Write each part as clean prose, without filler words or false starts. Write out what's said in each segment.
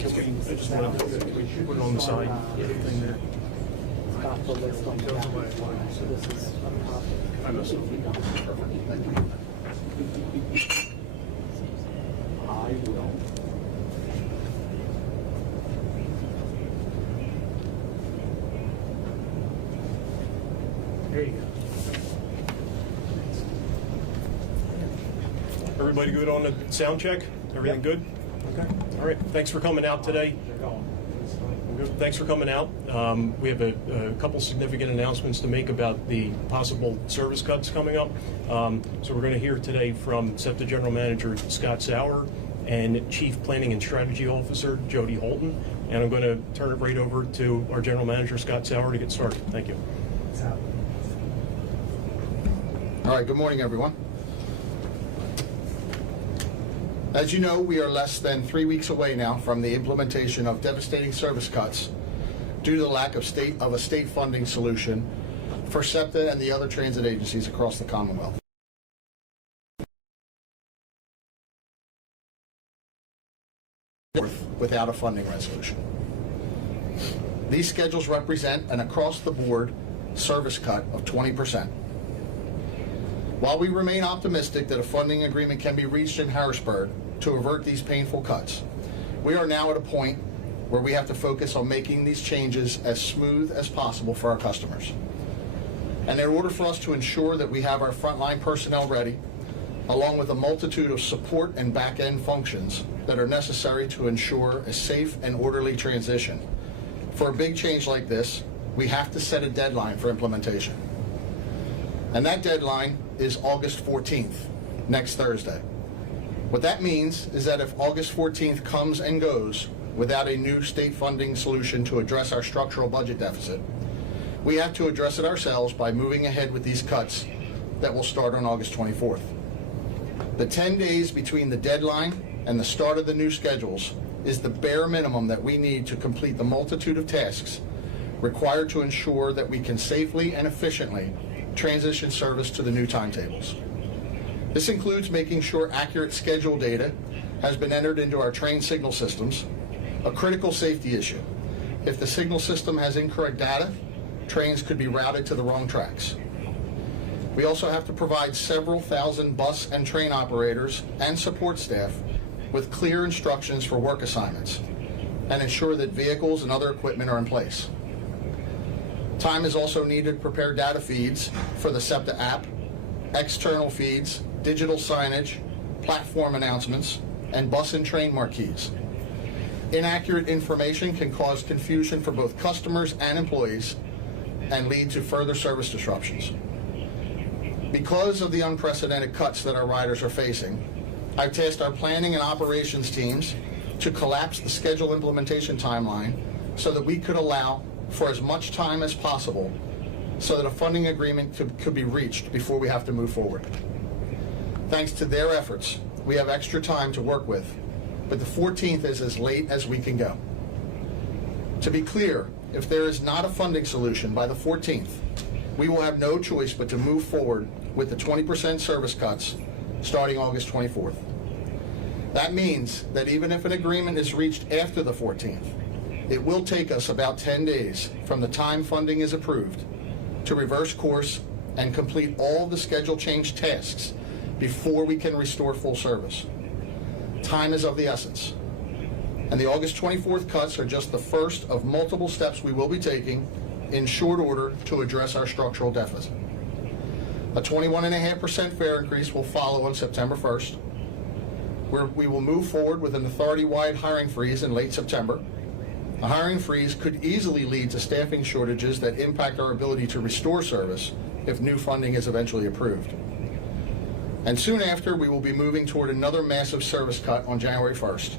just wanted to put it on the side thing there. Got the list on the back. So this is a copy. I must have. I will. There you go. Everybody good on the sound check? Everything good? Okay. All right. Thanks for coming out today. Thanks for coming out. We have a couple significant announcements to make about the possible service cuts coming up. So we're going to hear today from SEPTA General Manager Scott Sauer and Chief Planning and Strategy Officer Jody Holton. And I'm going to turn it right over to our General Manager Scott Sauer to get started. Thank you. All right, good morning, everyone. As you know, we are less than 3 weeks away now from the implementation of devastating service cuts due to the lack of a state funding solution for SEPTA and the other transit agencies across the Commonwealth. Without a funding resolution. These schedules represent an across-the-board service cut of 20%. While we remain optimistic that a funding agreement can be reached in Harrisburg to avert these painful cuts, we are now at a point where we have to focus on making these changes as smooth as possible for our customers. And in order for us to ensure that we have our frontline personnel ready, along with a multitude of support and back-end functions that are necessary to ensure a safe and orderly transition, for a big change like this, we have to set a deadline for implementation. And that deadline is August 14th, next Thursday. What that means is that if August 14th comes and goes without a new state funding solution to address our structural budget deficit, we have to address it ourselves by moving ahead with these cuts that will start on August 24th. The 10 days between the deadline and the start of the new schedules is the bare minimum that we need to complete the multitude of tasks required to ensure that we can safely and efficiently transition service to the new timetables. This includes making sure accurate schedule data has been entered into our train signal systems, a critical safety issue. If the signal system has incorrect data, trains could be routed to the wrong tracks. We also have to provide several thousand bus and train operators and support staff with clear instructions for work assignments and ensure that vehicles and other equipment are in place. Time is also needed to prepare data feeds for the SEPTA app, external feeds, digital signage, platform announcements, and bus and train marquees. Inaccurate information can cause confusion for both customers and employees and lead to further service disruptions. Because of the unprecedented cuts that our riders are facing, I've tasked our planning and operations teams to collapse the schedule implementation timeline so that we could allow for as much time as possible so that a funding agreement could be reached before we have to move forward. Thanks to their efforts, we have extra time to work with, but the 14th is as late as we can go. To be clear, if there is not a funding solution by the 14th, we will have no choice but to move forward with the 20% service cuts starting August 24th. That means that even if an agreement is reached after the 14th, it will take us about 10 days from the time funding is approved to reverse course and complete all the schedule change tasks before we can restore full service. Time is of the essence. And the August 24th cuts are just the first of multiple steps we will be taking in short order to address our structural deficit. A 21.5% fare increase will follow on September 1st. We will move forward with an authority-wide hiring freeze in late September. A hiring freeze could easily lead to staffing shortages that impact our ability to restore service if new funding is eventually approved. And soon after, we will be moving toward another massive service cut on January 1st.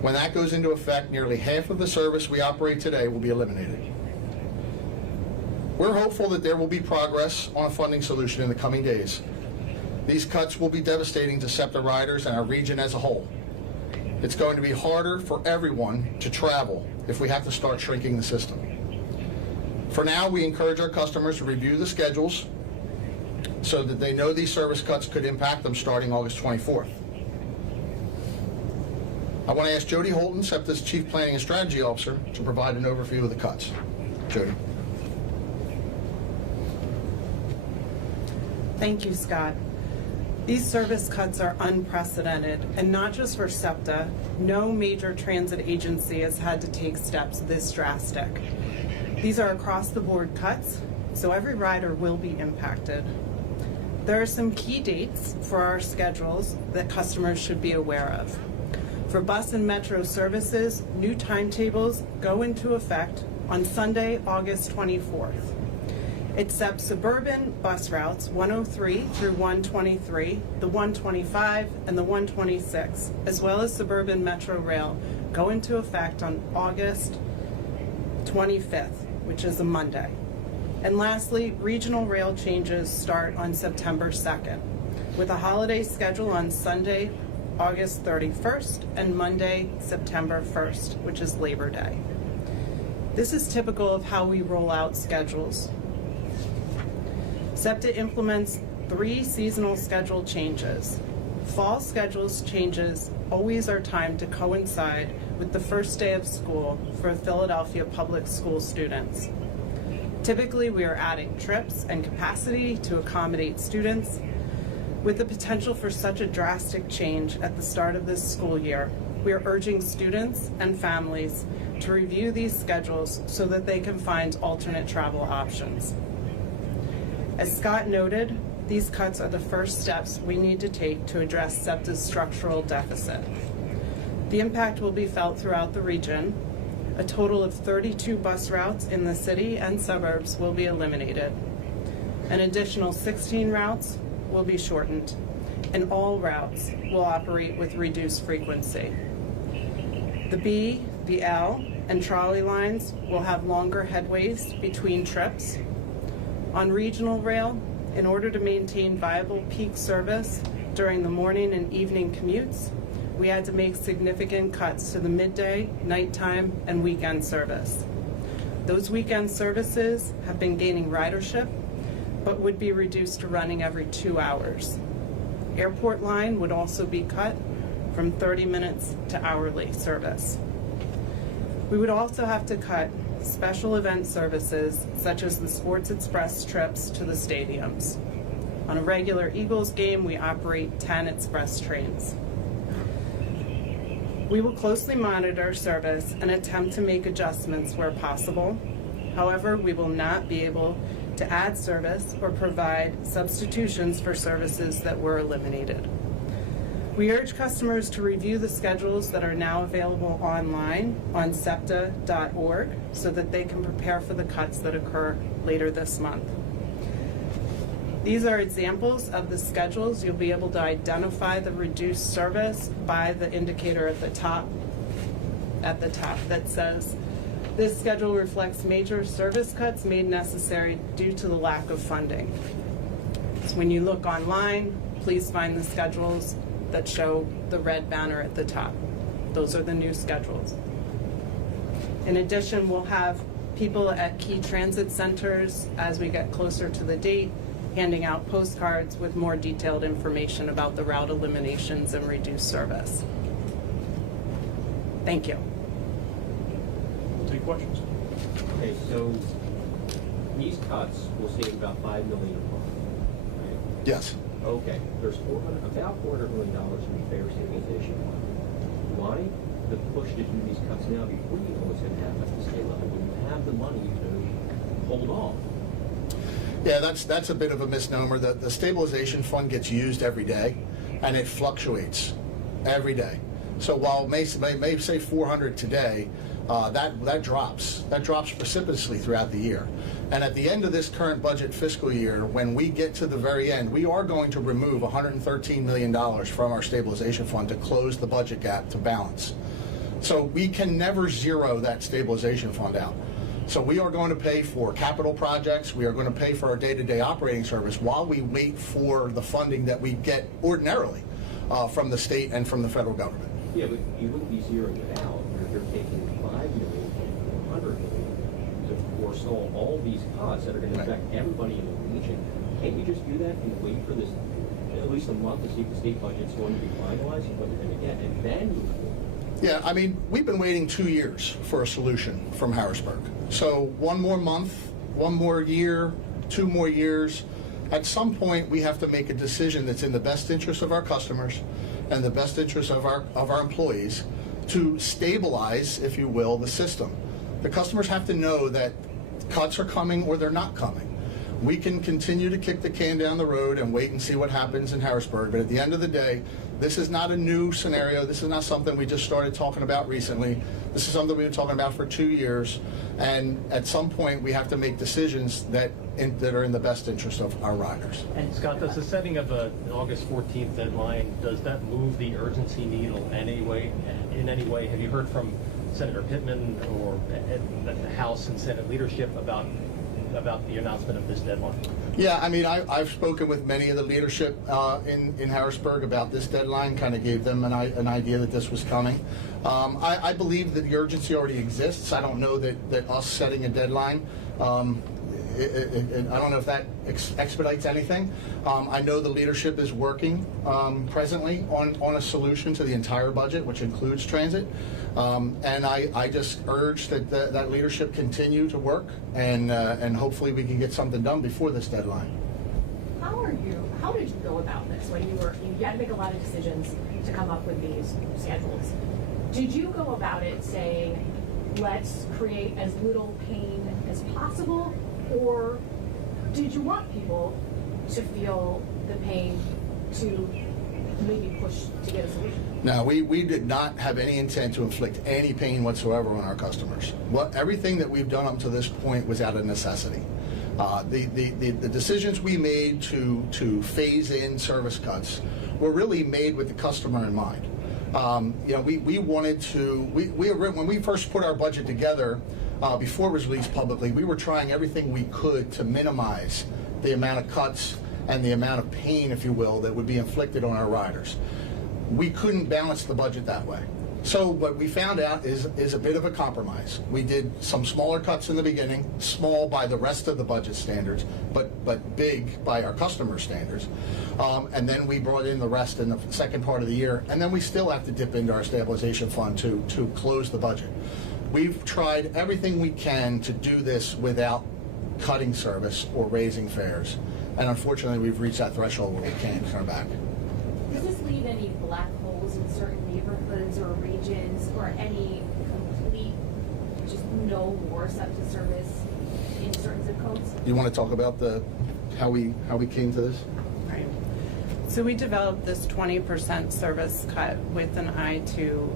When that goes into effect, nearly half of the service we operate today will be eliminated. We're hopeful that there will be progress on a funding solution in the coming days. These cuts will be devastating to SEPTA riders and our region as a whole. It's going to be harder for everyone to travel if we have to start shrinking the system. For now, we encourage our customers to review the schedules so that they know these service cuts could impact them starting August 24th. I want to ask Jody Holton, SEPTA's Chief Planning and Strategy Officer, to provide an overview of the cuts. Jody. Thank you, Scott. These service cuts are unprecedented, and not just for SEPTA. No major transit agency has had to take steps this drastic. These are across-the-board cuts, so every rider will be impacted. There are some key dates for our schedules that customers should be aware of. For bus and metro services, new timetables go into effect on Sunday, August 24th. Except suburban bus routes 103 through 123, the 125, and the 126, as well as suburban metro rail, go into effect on August 25th, which is a Monday. And lastly, regional rail changes start on September 2nd, with a holiday schedule on Sunday, August 31st, and Monday, September 1st, which is Labor Day. This is typical of how we roll out schedules. SEPTA implements 3 seasonal schedule changes. Fall schedules changes always are timed to coincide with the first day of school for Philadelphia public school students. Typically, we are adding trips and capacity to accommodate students. With the potential for such a drastic change at the start of this school year, we are urging students and families to review these schedules so that they can find alternate travel options. As Scott noted, these cuts are the first steps we need to take to address SEPTA's structural deficit. The impact will be felt throughout the region. A total of 32 bus routes in the city and suburbs will be eliminated. An additional 16 routes will be shortened, and all routes will operate with reduced frequency. The B, the L, and trolley lines will have longer headways between trips. On regional rail, in order to maintain viable peak service during the morning and evening commutes, we had to make significant cuts to the midday, nighttime, and weekend service. Those weekend services have been gaining ridership, but would be reduced to running every 2 hours. Airport line would also be cut from 30 minutes to hourly service. We would also have to cut special event services such as the Sports Express trips to the stadiums. On a regular Eagles game, we operate 10 express trains. We will closely monitor service and attempt to make adjustments where possible. However, we will not be able to add service or provide substitutions for services that were eliminated. We urge customers to review the schedules that are now available online on SEPTA.org so that they can prepare for the cuts that occur later this month. These are examples of the schedules. You'll be able to identify the reduced service by the indicator at the top that says, this schedule reflects major service cuts made necessary due to the lack of funding. So when you look online, please find the schedules that show the red banner at the top. Those are the new schedules. In addition, we'll have people at key transit centers as we get closer to the date, handing out postcards with more detailed information about the route eliminations and reduced service. Thank you. We'll take questions. Okay, so these cuts will save about $5 million a month, right? Yes. Okay, there's about $400 million in the Fare Stabilization Fund. Why the push to do these cuts now before you know what's going to happen at the state level when you have the money to hold off? Yeah, that's a bit of a misnomer. The Stabilization Fund gets used every day, and it fluctuates every day. So while it may say 400 today, that drops precipitously throughout the year. And at the end of this current budget fiscal year, when we get to the very end, we are going to remove $113 million from our Stabilization Fund to close the budget gap to balance. So we can never zero that Stabilization Fund out. So we are going to pay for capital projects. We are going to pay for our day-to-day operating service while we wait for the funding that we get ordinarily from the state and from the federal government. Yeah, but you wouldn't be zeroing it out if you're taking $5 million and $100 million to forestall all these costs that are going to affect everybody in the region. Can't you just do that and wait for this at least a month to see if the state budget's going to be finalized and what you're going to get, and then move forward? Yeah, I mean, we've been waiting 2 years for a solution from Harrisburg. So 1 more month, 1 more year, 2 more years. At some point, we have to make a decision that's in the best interest of our customers and the best interest of our employees to stabilize, if you will, the system. The customers have to know that cuts are coming or they're not coming. We can continue to kick the can down the road and wait and see what happens in Harrisburg, but at the end of the day, this is not a new scenario. This is not something we just started talking about recently. This is something we've been talking about for 2 years, and at some point we have to make decisions that are in the best interest of our riders. And Scott, does the setting of an August 14th deadline, does that move the urgency needle in any way? Have you heard from Senator Pittman or the House and Senate leadership about the announcement of this deadline? Yeah, I mean, I've spoken with many of the leadership in Harrisburg about this deadline, kind of gave them an idea that this was coming. I believe that the urgency already exists. I don't know that us setting a deadline, I don't know if that expedites anything. I know the leadership is working presently on a solution to the entire budget, which includes transit. And I just urge that leadership continue to work, and hopefully we can get something done before this deadline. How did you go about this when you had to make a lot of decisions to come up with these schedules? Did you go about it saying, let's create as little pain as possible, or did you want people to feel the pain to maybe push to get a solution? No, we did not have any intent to inflict any pain whatsoever on our customers. Everything that we've done up to this point was out of necessity. The decisions we made to phase in service cuts were really made with the customer in mind. We wanted to, when we first put our budget together, before it was released publicly, we were trying everything we could to minimize the amount of cuts and the amount of pain, if you will, that would be inflicted on our riders. We couldn't balance the budget that way. So what we found out is a bit of a compromise. We did some smaller cuts in the beginning, small by the rest of the budget standards, but big by our customer standards. And then we brought in the rest in the second part of the year, and then we still have to dip into our stabilization fund to close the budget. We've tried everything we can to do this without cutting service or raising fares. And unfortunately, we've reached that threshold where we can't turn back. Does this leave any black holes in certain neighborhoods or regions, or any complete, just no more SEPTA service in certain zip codes? You want to talk about how we came to this? Right. So we developed this 20% service cut with an eye to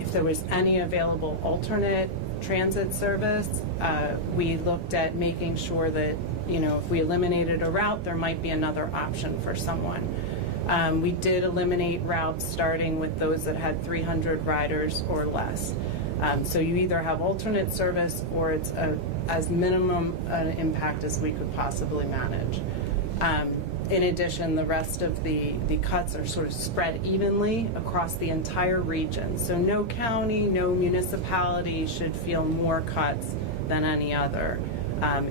if there was any available alternate transit service. We looked at making sure that, if we eliminated a route, there might be another option for someone. We did eliminate routes starting with those that had 300 riders or less. So you either have alternate service or it's as minimum an impact as we could possibly manage. In addition, the rest of the cuts are sort of spread evenly across the entire region. So no county, no municipality should feel more cuts than any other.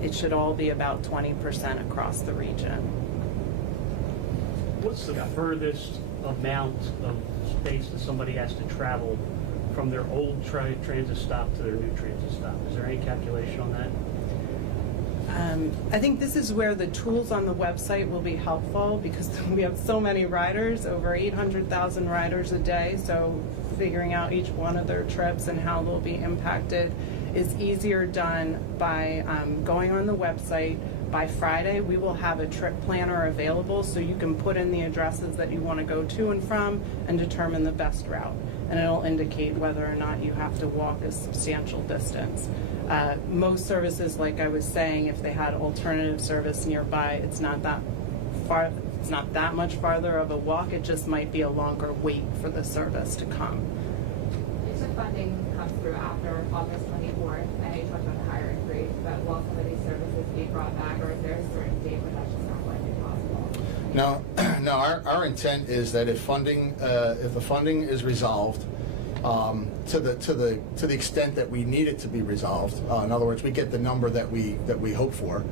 It should all be about 20% across the region. What's the furthest amount of space that somebody has to travel from their old transit stop to their new transit stop? Is there any calculation on that? I think this is where the tools on the website will be helpful, because we have so many riders, over 800,000 riders a day, so figuring out each one of their trips and how they'll be impacted is easier done by going on the website. By Friday, we will have a trip planner available, so you can put in the addresses that you want to go to and from and determine the best route. And it'll indicate whether or not you have to walk a substantial distance. Most services, like I was saying, if they had alternative service nearby, it's not that far. It's not that much farther of a walk. It just might be a longer wait for the service to come. If the funding comes through after August 24th, I know you talked about the hiring freeze, but will some of these services be brought back, or is there a certain date where that's just not likely possible? No. Our intent is that if the funding is resolved to the extent that we need it to be resolved, in other words, we get the number that we hope for,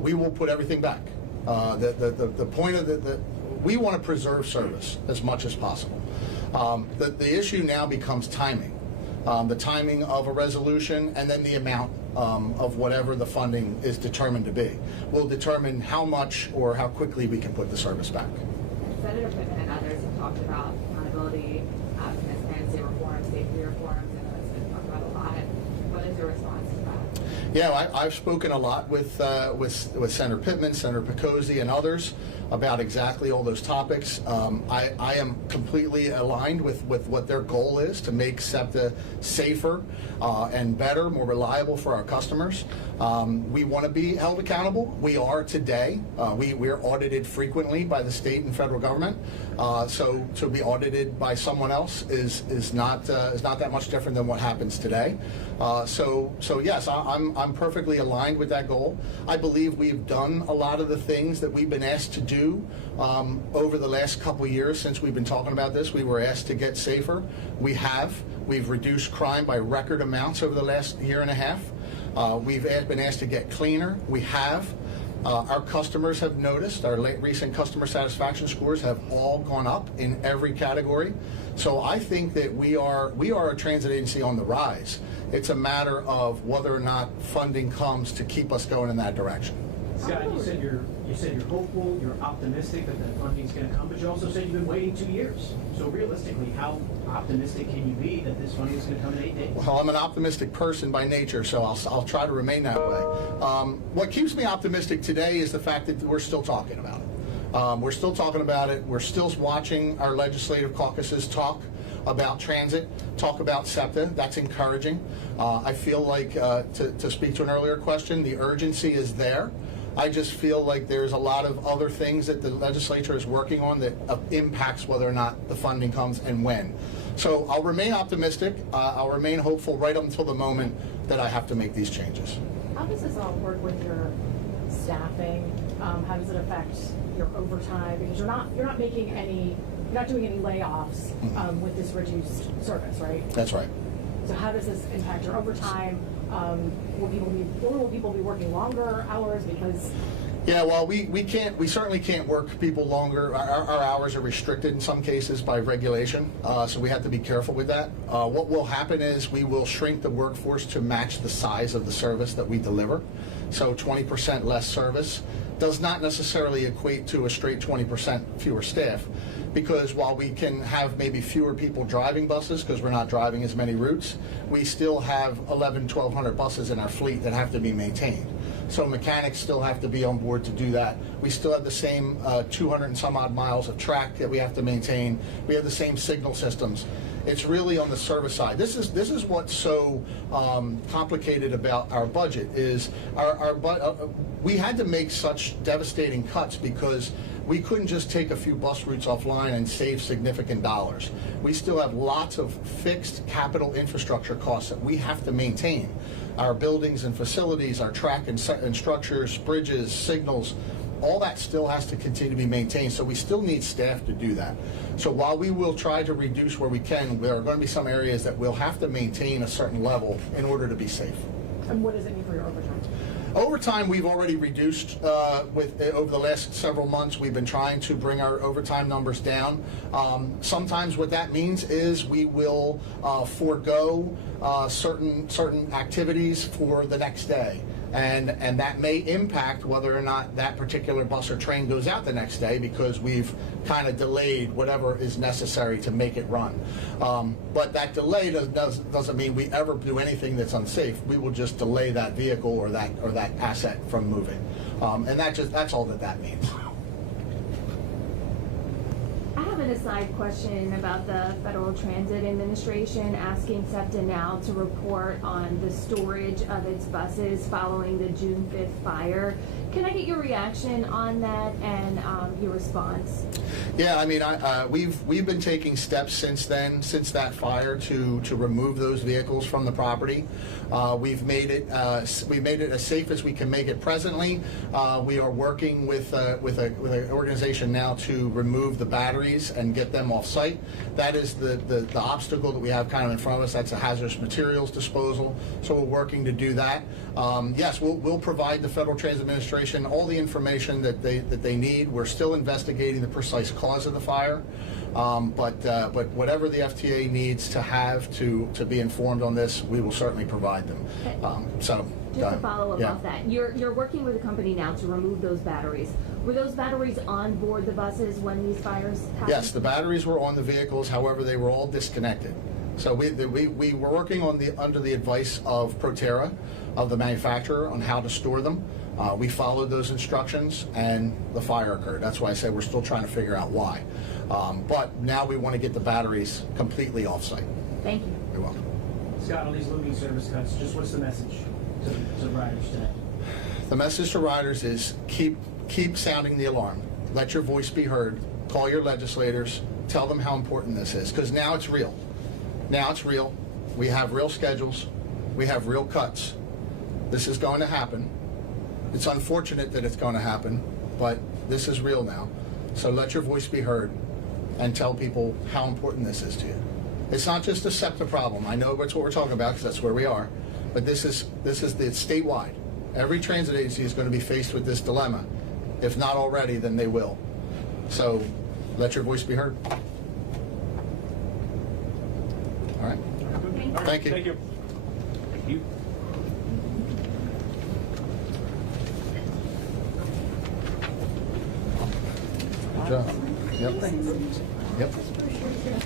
we will put everything back. The point of we want to preserve service as much as possible. The issue now becomes timing. The timing of a resolution and then the amount of whatever the funding is determined to be will determine how much or how quickly we can put the service back. Senator Pittman and others have talked about accountability, transparency reforms, safety reforms, and that's been talked about a lot. What is your response to that? Yeah, I've spoken a lot with Senator Pittman, Senator Picozzi, and others about exactly all those topics. I am completely aligned with what their goal is to make SEPTA safer and better, more reliable for our customers. We want to be held accountable. We are today. We're audited frequently by the state and federal government. So to be audited by someone else is not that much different than what happens today. So yes, I'm perfectly aligned with that goal. I believe we've done a lot of the things that we've been asked to do over the last couple of years since we've been talking about this. We were asked to get safer. We have. We've reduced crime by record amounts over the last year and a half. We've been asked to get cleaner. We have. Our customers have noticed. Our recent customer satisfaction scores have all gone up in every category. So I think that we are a transit agency on the rise. It's a matter of whether or not funding comes to keep us going in that direction. Scott, you said you're hopeful, you're optimistic that the funding's going to come, but you also said you've been waiting 2 years. So realistically, how optimistic can you be that this funding is going to come in 8 days? Well, I'm an optimistic person by nature, so I'll try to remain that way. What keeps me optimistic today is the fact that we're still talking about it. We're still talking about it. We're still watching our legislative caucuses talk about transit, talk about SEPTA. That's encouraging. I feel like, to speak to an earlier question, the urgency is there. I just feel like there's a lot of other things that the legislature is working on that impacts whether or not the funding comes and when. So I'll remain optimistic. I'll remain hopeful right up until the moment that I have to make these changes. How does this all work with your staffing? How does it affect your overtime? Because you're not doing any layoffs with this reduced service, right? That's right. So how does this impact your overtime? Will people be working longer hours because? Yeah, well, we certainly can't work people longer. Our hours are restricted in some cases by regulation, so we have to be careful with that. What will happen is we will shrink the workforce to match the size of the service that we deliver. So 20% less service does not necessarily equate to a straight 20% fewer staff, because while we can have maybe fewer people driving buses because we're not driving as many routes, we still have 1,200 buses in our fleet that have to be maintained. So mechanics still have to be on board to do that. We still have the same 200 and some odd miles of track that we have to maintain. We have the same signal systems. It's really on the service side. This is what's so complicated about our budget is we had to make such devastating cuts because we couldn't just take a few bus routes offline and save significant dollars. We still have lots of fixed capital infrastructure costs that we have to maintain. Our buildings and facilities, our track and structures, bridges, signals, all that still has to continue to be maintained, so we still need staff to do that. So while we will try to reduce where we can, there are going to be some areas that we'll have to maintain a certain level in order to be safe. And what does it mean for your overtime? Overtime, we've already reduced over the last several months. We've been trying to bring our overtime numbers down. Sometimes what that means is we will forego certain activities for the next day. And that may impact whether or not that particular bus or train goes out the next day because we've kind of delayed whatever is necessary to make it run. But that delay doesn't mean we ever do anything that's unsafe. We will just delay that vehicle or that asset from moving. And that's all that means. I have an aside question about the Federal Transit Administration asking SEPTA now to report on the storage of its buses following the June 5th fire. Can I get your reaction on that and your response? Yeah, I mean, we've been taking steps since that fire to remove those vehicles from the property. We've made it as safe as we can make it presently. We are working with an organization now to remove the batteries and get them off site. That is the obstacle that we have kind of in front of us. That's a hazardous materials disposal. So we're working to do that. Yes, we'll provide the Federal Transit Administration all the information that they need. We're still investigating the precise cause of the fire. But whatever the FTA needs to have to be informed on this, we will certainly provide them. Just to follow up yeah. off that, you're working with a company now to remove those batteries. Were those batteries on board the buses when these fires happened? Yes, the batteries were on the vehicles, however, they were all disconnected. So we were working on under the advice of Proterra, of the manufacturer, on how to store them. We followed those instructions, and the fire occurred. That's why I said we're still trying to figure out why. But now we want to get the batteries completely off-site. Thank you. You're welcome. Scott, on these looming service cuts, just what's the message to riders today? The message to riders is keep sounding the alarm. Let your voice be heard. Call your legislators. Tell them how important this is, because now it's real. Now it's real. We have real schedules. We have real cuts. This is going to happen. It's unfortunate that it's going to happen, but this is real now. So let your voice be heard and tell people how important this is to you. It's not just a SEPTA problem. I know that's what we're talking about because that's where we are, but this is statewide. Every transit agency is going to be faced with this dilemma. If not already, then they will. So let your voice be heard. All right. Thank you. Thank you. Thank you. Good job. Yep. Yep.